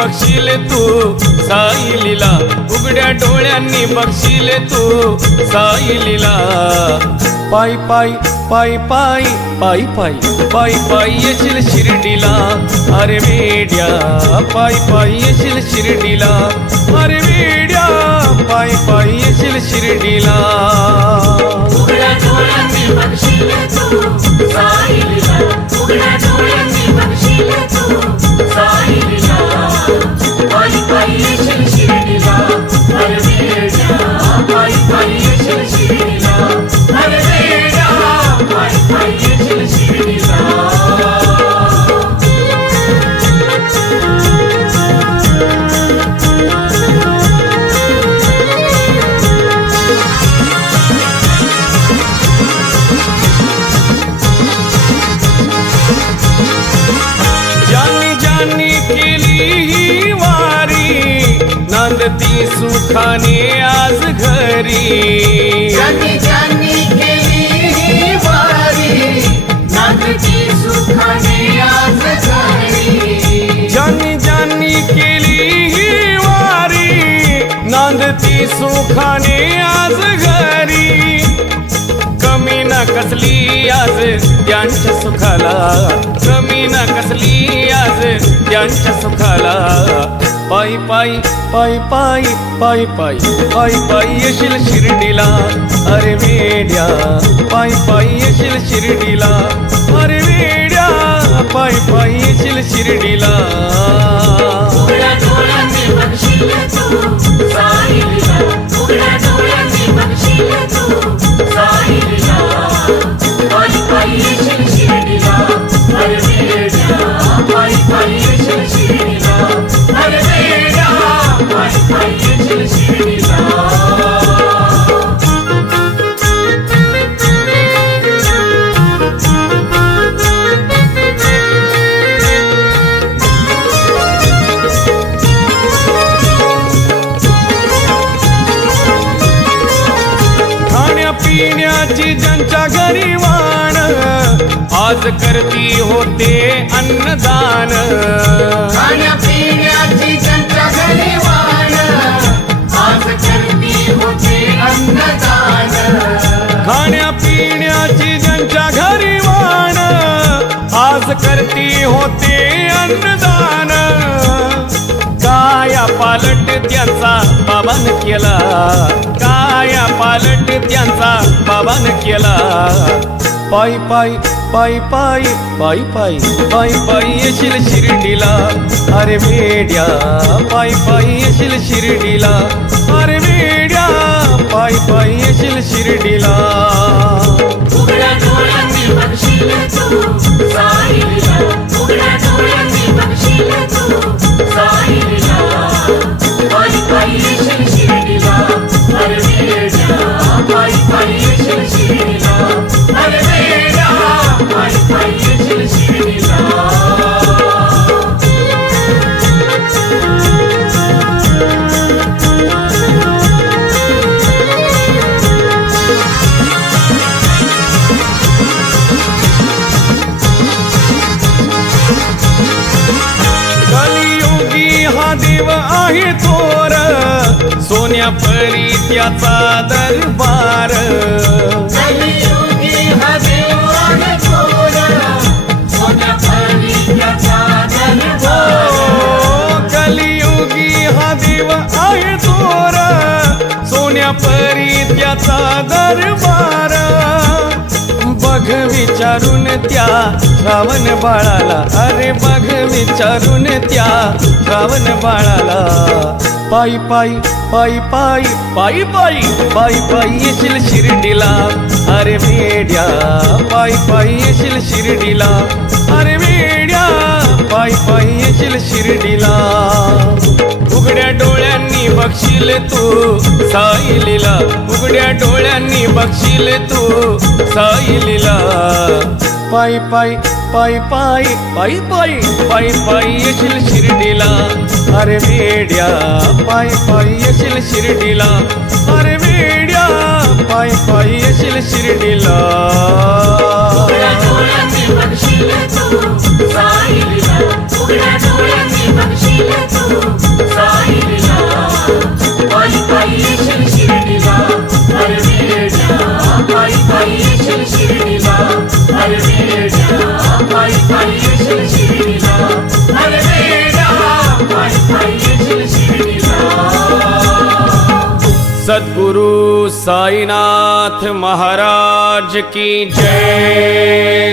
बघशील तू साई लीला, उघड्या डोळ्यांनी बघशील तू साई लीला। पायी पायी पायी पायी पायी पायी पायी पायी येशील शिर्डीला, अरे वेड्या पायी पायी येशील शिर्डीला, अरे वेड्या पायी पायी येशील शिर्डीला। उघड्या डोळ्यांनी बघशील तू साई लीला, उघड्या डोळ्यांनी बघशील तू साई लीला। पायी पायी येशील शिर्डीला, अरे वेड्या पायी पायी येशील शिर्डीला, अरे वेड्या पायी पायी येशील शिर्डीला। नांदती सुखाने आज घरी, ज्यांनी ज्यांनी केली ही वारी, नांदती सुखाने आज घरी। ज्यांनी ज्यांनी केली ही वारी, नांदती सुखाने आज घरी। कमी न कसली आज त्यांच्या सुखाला, कमी न कसली आज त्यांच्या सुखाला। पायी पायी पायी पायी पायी पायी पायी पायी येशील शिर्डीला, अरे वेड्या पायी पायी येशील शिर्डीला, अरे वेड्या पायी पायी येशील शिर्डीला। उघड्या डोळ्यांनी बघशील तू साई लीला, उघड्या डोळ्यांनी बघशील तू साई लीला। पायी पायी येशील शिर्डीला, अरे वेड्या पायी पायी येशील शिर्डीला, अरे वेड्या पायी पायी येशील शिर्डीला। पिण्याची ज्यांच्या घरी वाण, आज करती होते अन्नदान। खाण्या पिण्याची ज्यांच्या घरी वाण, आज करती होते अन्नदान। खाण्या पिण्याची ज्यांच्या घरी वाण, आज करती होते अन्नदान। काया पालट त्यांचा बाबान केला, काया पालट त्यांचा बाबान केला। पायी पायी पायी पायी पायी पायी पायी पायी येशील शिर्डीला, अरे वेड्या पायी पायी येशील शिर्डीला, अरे वेड्या पायी पायी येशील शिर्डीला। उघड्या डोळ्यांनी बघशील तू साई लीला, उघड्या डोळ्यांनी बघशील तू साई लीला। पायी पायी येशील शिर्डीला, अरे वेड्या पायी पायी येशील शिर्डीला, अरे वेड्या पायी पायी येशील शिर्डीला। देव आहे थोर, सोन्या परी त्याचा दरबार। कलियुगी हा देव आहे थोर, सोन्या परी त्याचा दरबार। कलियुगी हा देव आहे थोर, सोन्या परी त्याचा दरबार। बघ विचारून त्या श्रावण बाळाला, अरे बघ विचारून त्या श्रावण बाळाला। पायी पायी पायी पायी पायी पायी पायी पायी येशील शिर्डीला, अरे वेड्या पायी पायी येशील शिर्डीला, अरे वेड्या पायी पायी येशील शिर्डीला। उघड्या डोळ्यांनी बघशील तू साई लीला, उघड्या डोळ्यांनी बघशील तू साई लीला। पायी पायी पायी पायी पायी पायी पायी पायी येशील शिर्डीला, अरे वेड्या पायी पायी येशील शिर्डीला, अरे वेड्या पायी पायी येशील शिर्डीला। उघड्या डोळ्यांनी बघशील तू साई लीला, उघड्या डोळ्यांनी बघशील तू सद्गुरु साईनाथ महाराज की जय।